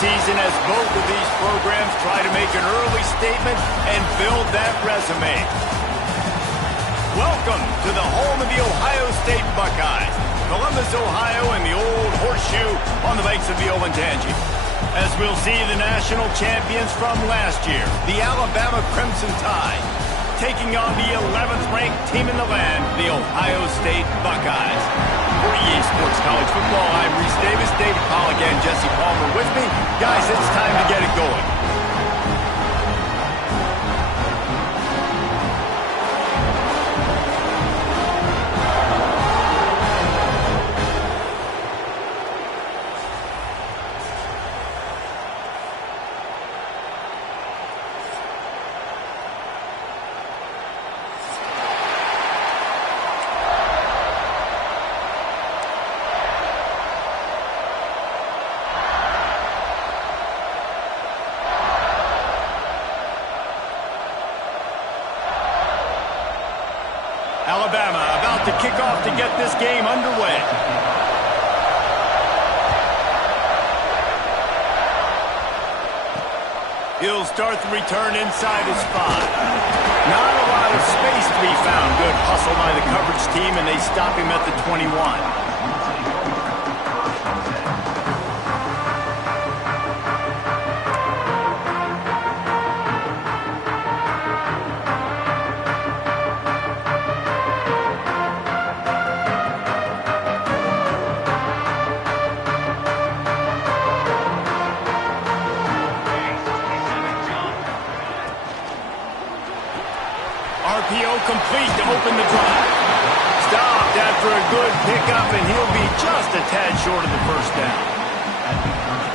season as both of these programs try to make an early statement and build that resume. Welcome to the home of the Ohio State Buckeyes, Columbus, Ohio, and the old horseshoe on the banks of the Olentangy. As we'll see the national champions from last year, the Alabama Crimson Tide, taking on the 11th ranked team in the land, the Ohio State Buckeyes. For EA Sports College Football, I'm Reese Davis, David Pollock, and Jesse Palmer with me. Guys, it's time to get it going. Alabama about to kick off to get this game underway. He'll start the return inside his 5. Not a lot of space to be found. Good hustle by the coverage team, and they stop him at the 21. RPO complete to open the drive. Stopped after a good pickup, and he'll be just a tad short of the first down.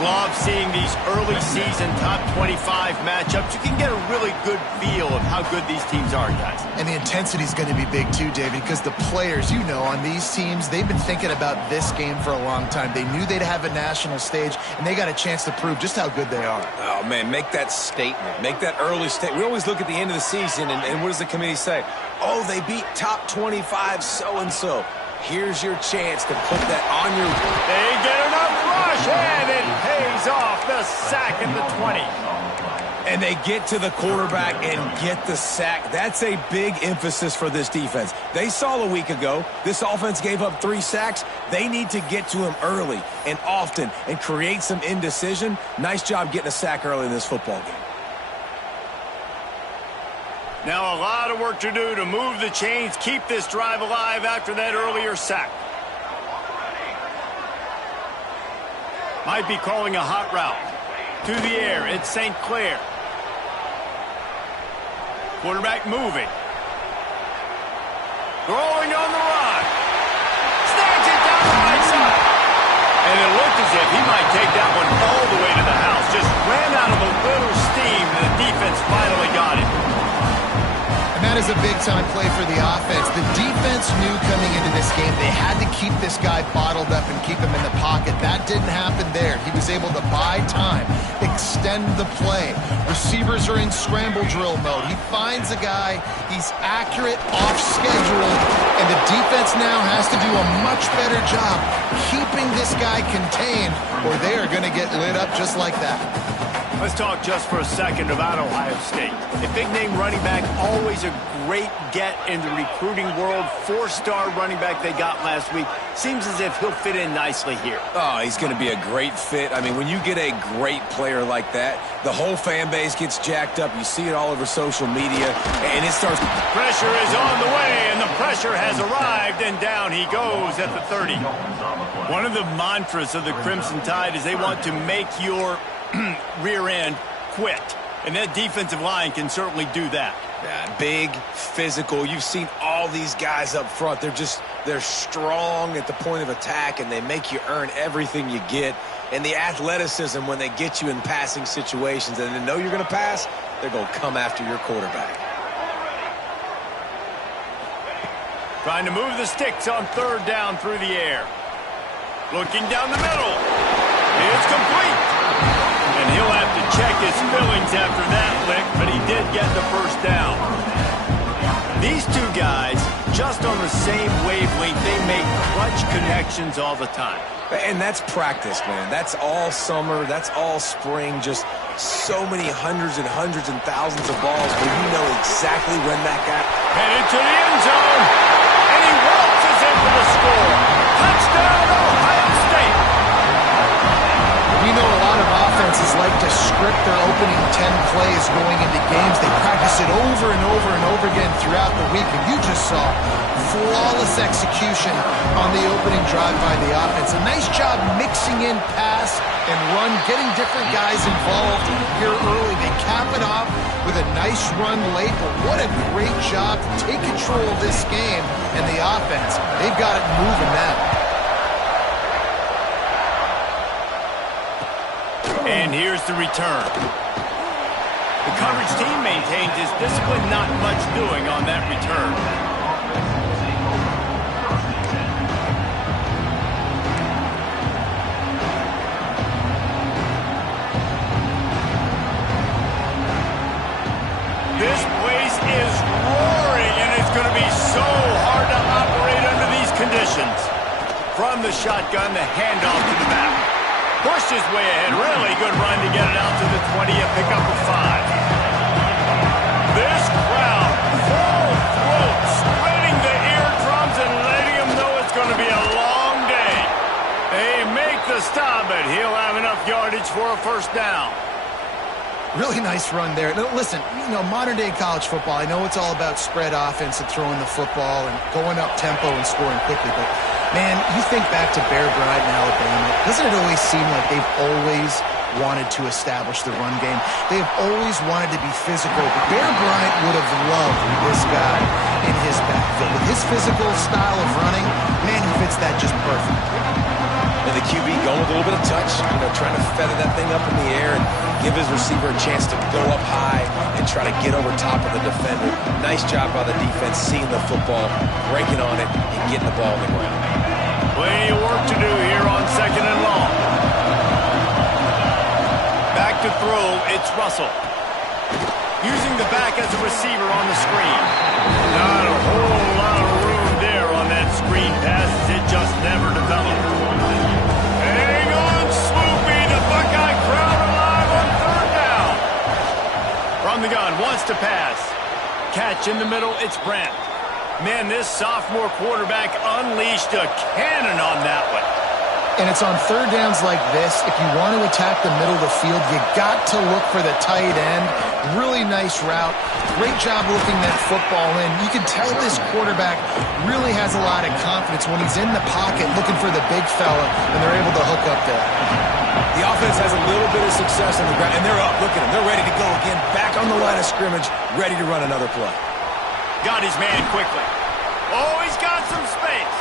Love seeing these early season top 25 matchups. You can get a really good feel of how good these teams are, guys. And the intensity is going to be big too, David, because the players, you know, on these teams, they've been thinking about this game for a long time. They knew they'd have a national stage, and they got a chance to prove just how good they are. Oh, man, make that statement. Make that early statement. We always look at the end of the season, and what does the committee say? Oh, they beat top 25 so-and-so. Here's your chance to put that on your... They get enough rush, and it pays off the sack at the 20. And they get to the quarterback and get the sack. That's a big emphasis for this defense. They saw a week ago, this offense gave up 3 sacks. They need to get to him early and often and create some indecision. Nice job getting a sack early in this football game. Now a lot of work to do to move the chains, keep this drive alive after that earlier sack. Might be calling a hot route. To the air, it's St. Clair. Quarterback moving. Throwing on the run. Snags it down the right side. And it looked as if he might take that one all the way to the house. Just ran out of a little steam, and the defense finally got it. And that is a big-time play for the offense. The defense knew coming into this game they had to keep this guy bottled up and keep him in the pocket. That didn't happen there. He was able to buy time, extend the play. Receivers are in scramble drill mode. He finds a guy. He's accurate, off schedule, and the defense now has to do a much better job keeping this guy contained, or they are going to get lit up just like that. Let's talk just for a second about Ohio State. A big-name running back, always a great get in the recruiting world. 4-star running back they got last week. Seems as if he'll fit in nicely here. Oh, he's going to be a great fit. I mean, when you get a great player like that, the whole fan base gets jacked up. You see it all over social media, and it starts... Pressure is on the way, and the pressure has arrived, and down he goes at the 30. One of the mantras of the Crimson Tide is they want to make your... rear end quit, and that defensive line can certainly do that. Yeah, big, physical. You've seen all these guys up front. They're strong at the point of attack, and they make you earn everything you get. And the athleticism when they get you in passing situations and they know you're going to pass, they're going to come after your quarterback. Trying to move the sticks on 3rd down through the air. Looking down the middle. It's complete. And he'll have to check his feelings after that lick, but he did get the first down. These two guys just on the same wavelength. They make clutch connections all the time. And that's practice, man. That's all summer. That's all spring. Just so many hundreds and thousands of balls where you know exactly when that guy... Headed to the end zone. And he waltzes in for the score. Touchdown, Ohio State. We know a lot of offenses like to script their opening 10 plays going into games. They practice it over and over and over again throughout the week. And you just saw flawless execution on the opening drive by the offense. A nice job mixing in pass and run, getting different guys involved here early. They cap it off with a nice run late, but what a great job to take control of this game and the offense. They've got it moving now. And here's the return. The coverage team maintains its discipline, not much doing on that return. This place is roaring, and it's going to be so hard to operate under these conditions. From the shotgun, the handoff to the back. Pushed his way ahead. Really good run to get it out to the 20, a pickup of 5. This crowd, full throat, splitting the eardrums and letting him know it's going to be a long day. They make the stop, but he'll have enough yardage for a first down. Really nice run there. Now, listen, you know, modern-day college football, I know it's all about spread offense and throwing the football and going up tempo and scoring quickly, but, man, you think back to Bear Bryant in Alabama, doesn't it always seem like they've always wanted to establish the run game? They've always wanted to be physical, but Bear Bryant would have loved this guy in his backfield. With his physical style of running, man, he fits that just perfect. And the QB going with a little bit of touch, you know, trying to feather that thing up in the air and give his receiver a chance to go up high and try to get over top of the defender. Nice job by the defense, seeing the football, breaking on it, and getting the ball on the ground. Plenty of work to do here on 2nd and long. Back to throw, it's Russell. Using the back as a receiver on the screen. Not a whole lot of room there on that screen pass. It just never developed. Hang on, Swoopy. The Buckeye crowd alive on 3rd down. From the gun, wants to pass. Catch in the middle, it's Brent. Man, this sophomore quarterback unleashed a cannon on that one. And it's on 3rd downs like this. If you want to attack the middle of the field, you got to look for the tight end. Really nice route. Great job looking that football in. You can tell this quarterback really has a lot of confidence when he's in the pocket looking for the big fella, and they're able to hook up there. The offense has a little bit of success on the ground, and they're up. Look at them. They're ready to go again. Back on the line of scrimmage, ready to run another play. Got his man quickly. Oh, he's got some space.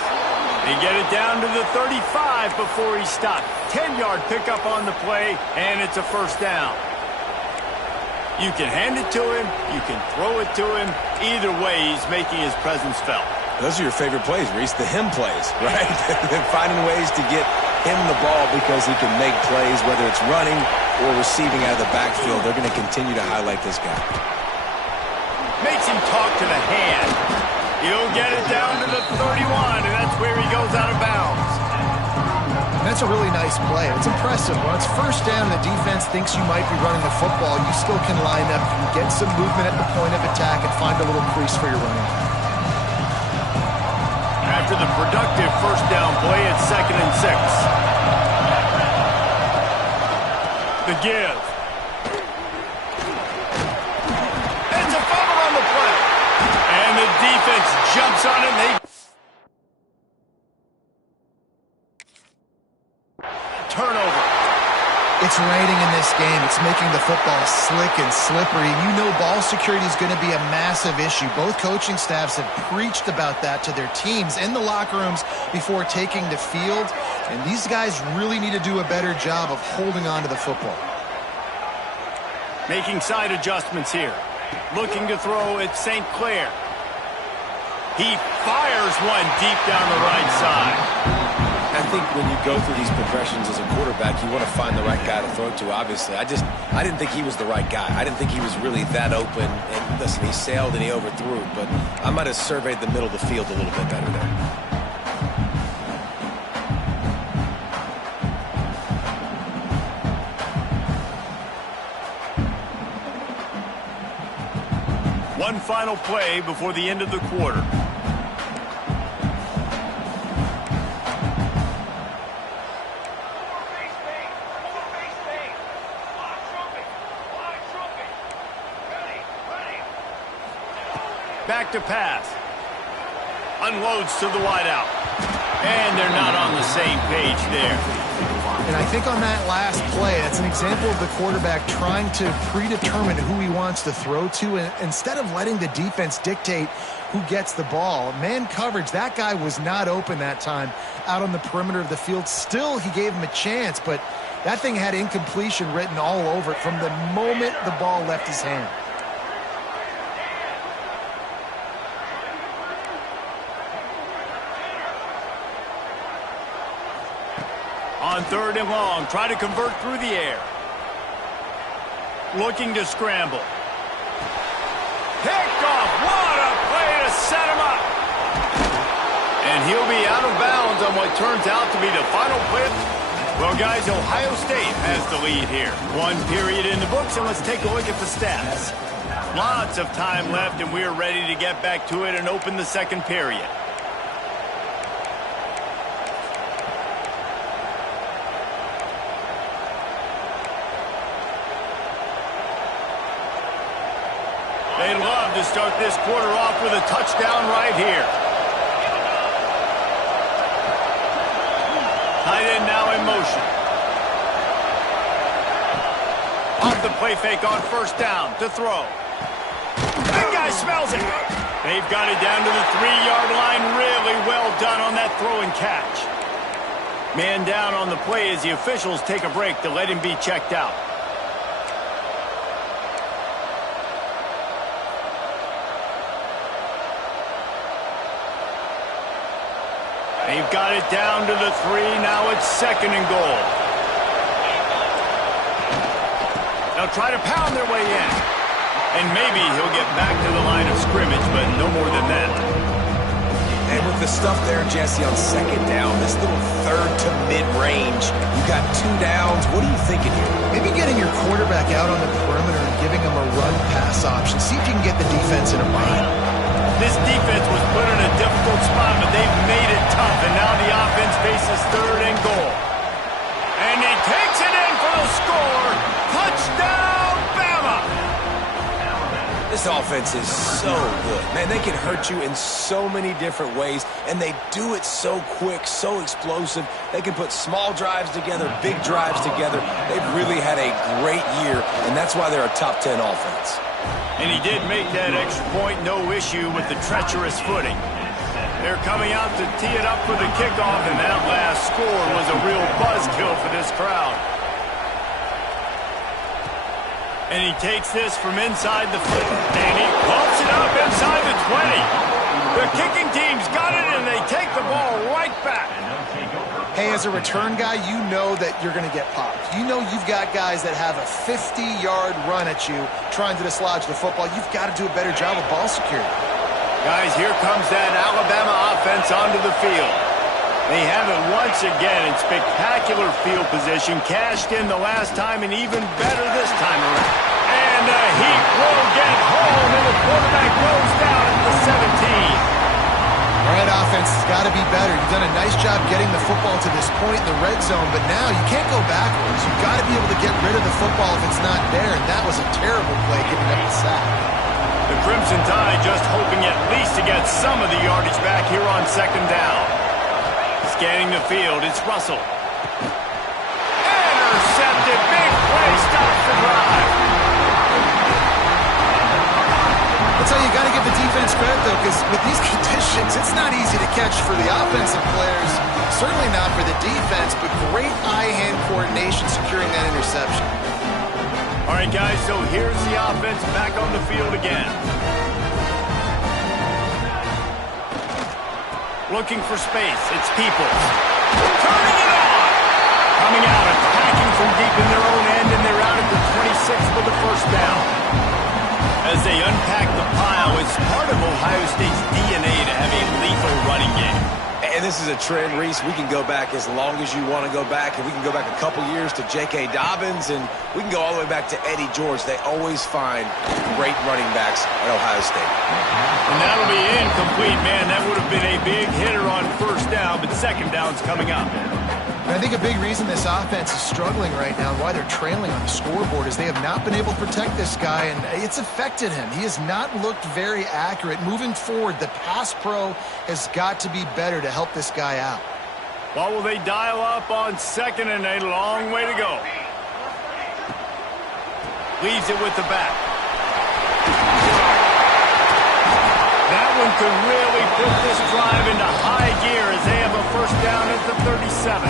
They get it down to the 35 before he stopped. 10-yard pickup on the play, and it's a first down. You can hand it to him. You can throw it to him. Either way, he's making his presence felt. Those are your favorite plays, Reese, the him plays, right? They're finding ways to get him the ball because he can make plays, whether it's running or receiving out of the backfield. They're going to continue to highlight this guy. Makes him talk to the hand. He'll get it down to the 31, and that's where he goes out of bounds. And that's a really nice play. It's impressive. When it's first down, the defense thinks you might be running the football. You still can line up. You can get some movement at the point of attack and find a little crease for your running. After the productive first down play, it's 2nd and 6. The give. It's a fumble on the play. And the defense jumps on it. They turnover. It's raining in this game. It's making the football slick and slippery. You know ball security is going to be a massive issue. Both coaching staffs have preached about that to their teams in the locker rooms before taking the field. And these guys really need to do a better job of holding on to the football. Making side adjustments here. Looking to throw at St. Clair. He fires one deep down the right side. I think when you go through these progressions as a quarterback, you want to find the right guy to throw to, obviously. I didn't think he was the right guy. I didn't think he was really that open. And listen, he sailed and he overthrew, but I might have surveyed the middle of the field a little bit better there. One final play before the end of the quarter. Back to pass. Unloads to the wideout. And they're not on the same page there. And I think on that last play, that's an example of the quarterback trying to predetermine who he wants to throw to, and instead of letting the defense dictate who gets the ball. Man coverage, that guy was not open that time out on the perimeter of the field. Still, he gave him a chance, but that thing had incompletion written all over it from the moment the ball left his hand. On 3rd and long, try to convert through the air. Looking to scramble. Picked off. What a play to set him up. And he'll be out of bounds on what turns out to be the final play. Well, guys, Ohio State has the lead here. 1 period in the books, and let's take a look at the stats. Lots of time left, and we're ready to get back to it and open the 2nd period. They love to start this quarter off with a touchdown right here. Tight end now in motion. Off the play fake on 1st down to throw. That guy smells it. They've got it down to the 3-yard line. Really well done on that throw and catch. Man down on the play as the officials take a break to let him be checked out. They've got it down to the 3. Now it's 2nd and goal. They'll try to pound their way in. And maybe he'll get back to the line of scrimmage, but no more than that. And with the stuff there, Jesse, on 2nd down, this little 3rd to mid-range, you got 2 downs. What are you thinking here? Maybe getting your quarterback out on the perimeter and giving him a run-pass option. See if you can get the defense in a bind. This defense was put in a difficult spot, but they've made it tough, and now the offense faces 3rd and goal. And he takes it in for the score. Touchdown, Bama! This offense is so good. Man, they can hurt you in so many different ways, and they do it so quick, so explosive. They can put small drives together, big drives together. They've really had a great year, and that's why they're a top 10 offense. And he did make that extra point, no issue with the treacherous footing. They're coming out to tee it up for the kickoff, and that last score was a real buzzkill for this crowd. And he takes this from inside the 50, and he pumps it up inside the 20. The kicking team's got it, and they take the ball right back. Hey, as a return guy, you know that you're going to get popped. You know you've got guys that have a 50-yard run at you trying to dislodge the football. You've got to do a better job of ball security. Guys, here comes that Alabama offense onto the field. They have it once again in spectacular field position, cashed in the last time and even better this time around. And the Heat will get home, and the quarterback goes down at the 17. All right, offense has got to be better. You've done a nice job getting the football to this point in the red zone, but now you can't go backwards. You've got to be able to get rid of the football if it's not there, and that was a terrible play giving up the sack. The Crimson Tide just hoping at least to get some of the yardage back here on 2nd down. Scanning the field, it's Russell. Intercepted, big play, stops the drive. That's how you got to give the defense credit, though, because with these conditions, it's not easy to catch for the offensive players. Certainly not for the defense, but great eye-hand coordination securing that interception. All right, guys, so here's the offense back on the field again. Looking for space. It's Peoples. Turning it coming out, attacking from deep in their own end, and they're out at the 26 for the first down. As they unpack the pile, it's part of Ohio State's DNA to have a lethal running game. And this is a trend, Reese. We can go back as long as you want to go back, and we can go back a couple years to J.K. Dobbins, and we can go all the way back to Eddie George. They always find great running backs at Ohio State. And that'll be incomplete, man. That would have been a big hitter on first down, but second down's coming up. And I think a big reason this offense is struggling right now and why they're trailing on the scoreboard is they have not been able to protect this guy, and it's affected him. He has not looked very accurate. Moving forward, the pass pro has got to be better to help this guy out. What will they dial up on second and a long way to go? Leaves it with the back. That one could really put this drive into high gear as they have a first down at the 37.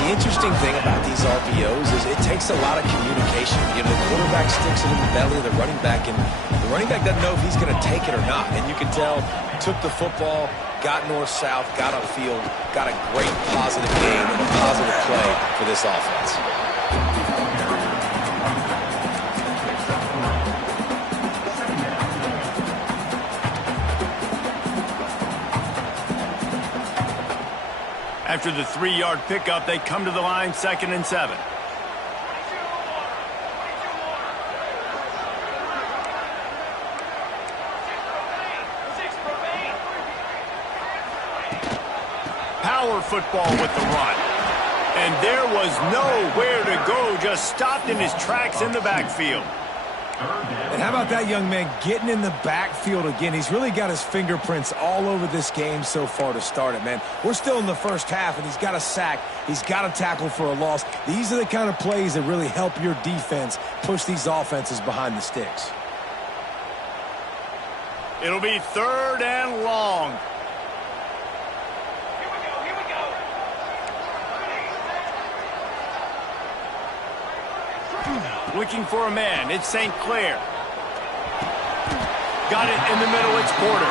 The interesting thing about these RPOs is it takes a lot of communication. You know, the quarterback sticks it in the belly of the running back, and the running back doesn't know if he's going to take it or not. And you can tell, took the football, got north-south, got upfield, got a great positive game and a positive play for this offense. After the 3-yard pickup, they come to the line, 2nd and 7. Power football with the run. And there was nowhere to go, just stopped in his tracks in the backfield. And how about that young man getting in the backfield again? He's really got his fingerprints all over this game so far to start it, man. We're still in the first half, and he's got a sack. He's got a tackle for a loss. These are the kind of plays that really help your defense push these offenses behind the sticks. It'll be 3rd and long. Looking for a man. It's St. Clair. Got it in the middle. It's Porter.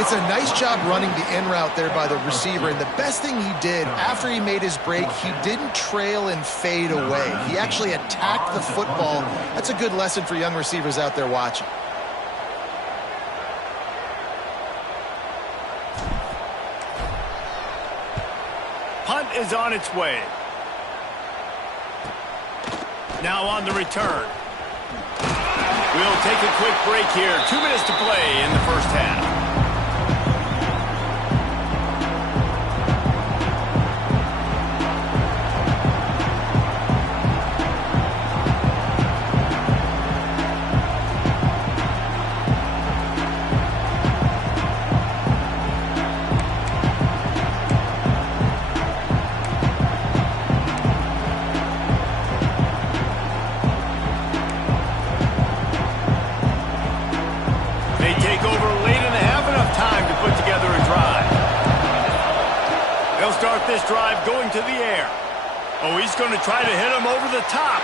It's a nice job running the in route there by the receiver, and the best thing he did after he made his break, he didn't trail and fade away. He actually attacked the football. That's a good lesson for young receivers out there watching. Punt is on its way. Now on the return. We'll take a quick break here. 2 minutes to play in the first half. This drive going to the air. Oh, he's going to try to hit him over the top.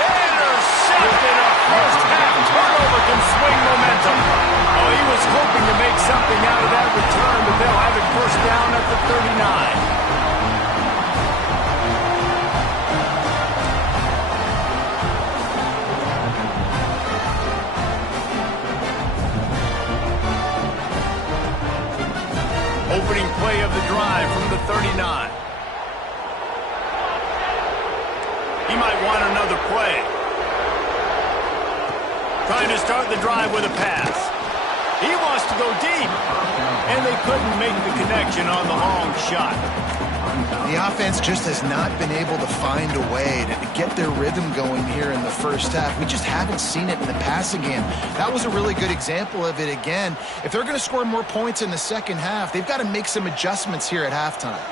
Intercepted. A first half turnover can swing momentum. Oh, he was hoping to make something out of that return, but they'll have it first down at the 39. Opening play of the drive from the 39. He might want another play. Trying to start the drive with a pass. He wants to go deep. And they couldn't make the connection on the long shot. The offense just has not been able to find a way to get their rhythm going here in the first half. We just haven't seen it in the passing game. That was a really good example of it again. If they're going to score more points in the second half, they've got to make some adjustments here at halftime.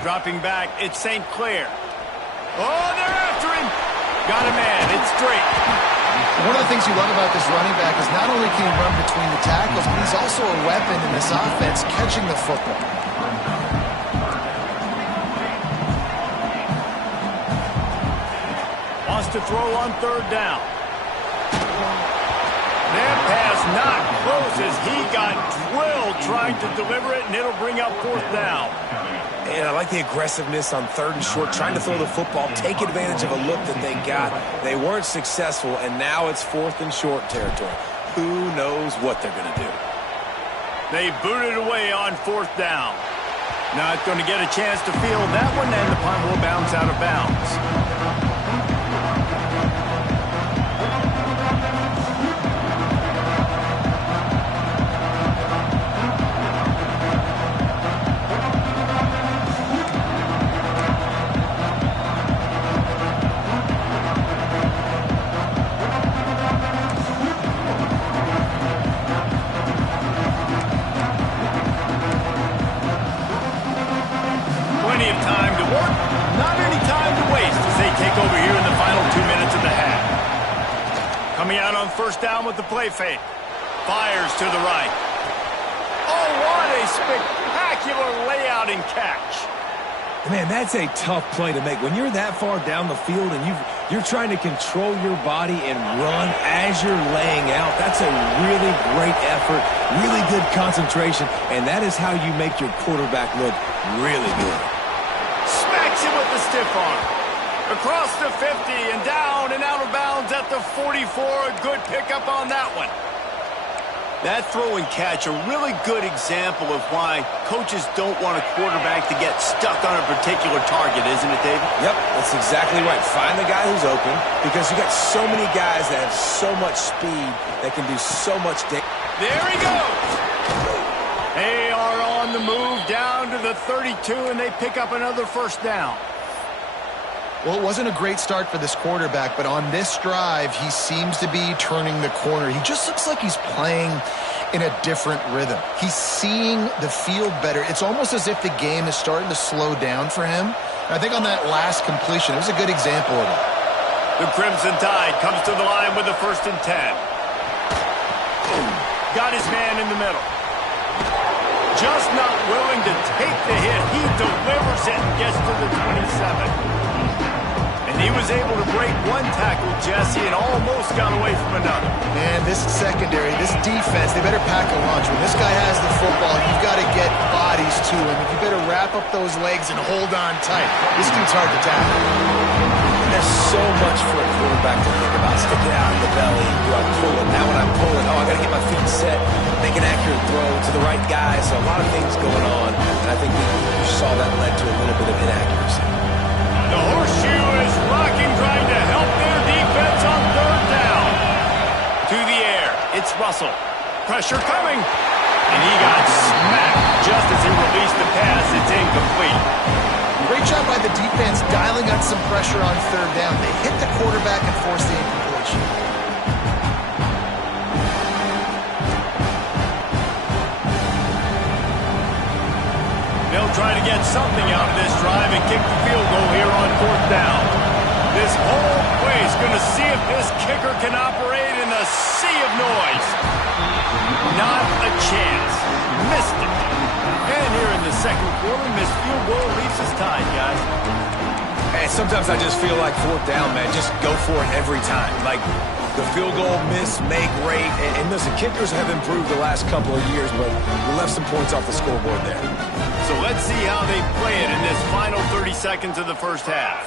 Dropping back, it's St. Clair. Oh, they're after him. Got a man, it's Drake. One of the things you love about this running back is not only can he run between the tackles, but he's also a weapon in this offense catching the football. Wants to throw on 3rd down. That pass not close as he got drilled trying to deliver it, and it'll bring up 4th down. And I like the aggressiveness on 3rd and short, trying to throw the football, take advantage of a look that they got. They weren't successful, and now it's 4th and short territory. Who knows what they're going to do? They booted away on 4th down. Not going to get a chance to field that one, and the punt will bounce out of bounds. Over here in the final 2 minutes of the half. Coming out on 1st down with the play fake. Fires to the right. Oh, what a spectacular layout and catch. Man, that's a tough play to make. When you're that far down the field and you're trying to control your body and run as you're laying out, that's a really great effort, really good concentration, and that is how you make your quarterback look really good. Smacks him with the stiff arm. Across the 50 and down and out of bounds at the 44. A good pickup on that one. That throw and catch, a really good example of why coaches don't want a quarterback to get stuck on a particular target, isn't it, David? Yep, that's exactly right. Find the guy who's open, because you got so many guys that have so much speed that can do so much damage. There he goes. They are on the move down to the 32, and they pick up another 1st down. Well, it wasn't a great start for this quarterback, but on this drive, he seems to be turning the corner. He just looks like he's playing in a different rhythm. He's seeing the field better. It's almost as if the game is starting to slow down for him. And I think on that last completion, it was a good example of it. The Crimson Tide comes to the line with the 1st and 10. Got his man in the middle. Just not willing to take the hit. He delivers it and gets to the 27. And he was able to break one tackle, Jesse, and almost got away from another. Man, this secondary, this defense, they better pack a lunch. When this guy has the football, you've got to get bodies to him. You better wrap up those legs and hold on tight. This dude's hard to tackle. There's so much for a quarterback to think about. Stick it out in the belly. Do I pull it? Now when I pull it, I got to get my feet set. Make an accurate throw to the right guy. So a lot of things going on. And I think you saw that led to a little bit of inaccuracy. The horseshoe is rocking, trying to help their defense on 3rd down. To the air, it's Russell. Pressure coming. And he got smacked just as he released the pass. It's incomplete. Great job by the defense dialing up some pressure on 3rd down. They hit the quarterback and forced the incompletion. They'll try to get something out of this drive and kick the field goal here on 4th down. This whole place going to see if this kicker can operate in the sea of noise. Not a chance. Missed it. And here in the 2nd quarter, missed field goal leaves us tied, guys. And sometimes I just feel like 4th down, man. Just go for it every time. Like the field goal, miss, make, great. And listen, kickers have improved the last couple of years, but we left some points off the scoreboard there. So let's see how they play it in this final 30 seconds of the 1st half.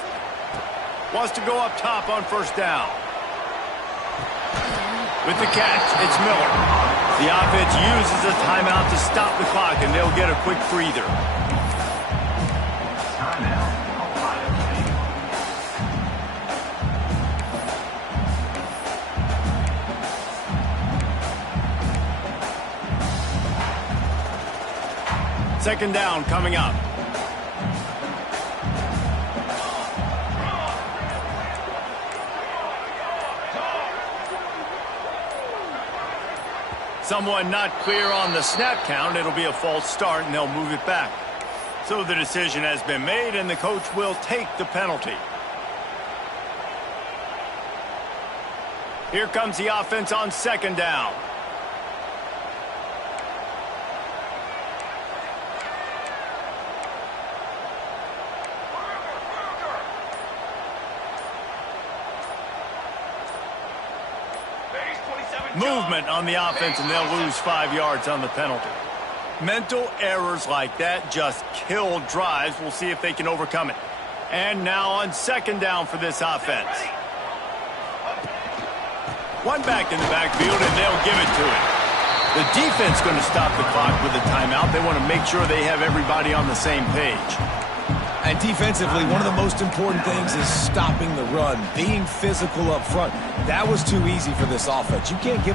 Wants to go up top on 1st down. With the catch, it's Miller. The offense uses a timeout to stop the clock, and they'll get a quick breather. Second down coming up. Someone not clear on the snap count. It'll be a false start, and they'll move it back. So the decision has been made, and the coach will take the penalty. Here comes the offense on 2nd down. movement on the offense, and they'll lose 5 yards on the penalty. Mental errors like that just kill drives. We'll see if they can overcome it. And now on second down for this offense. One back in the backfield, and they'll give it to him. The defense going to stop the clock with a timeout. They want to make sure they have everybody on the same page. And defensively, one of the most important things is stopping the run, being physical up front. That was too easy for this offense. You can't give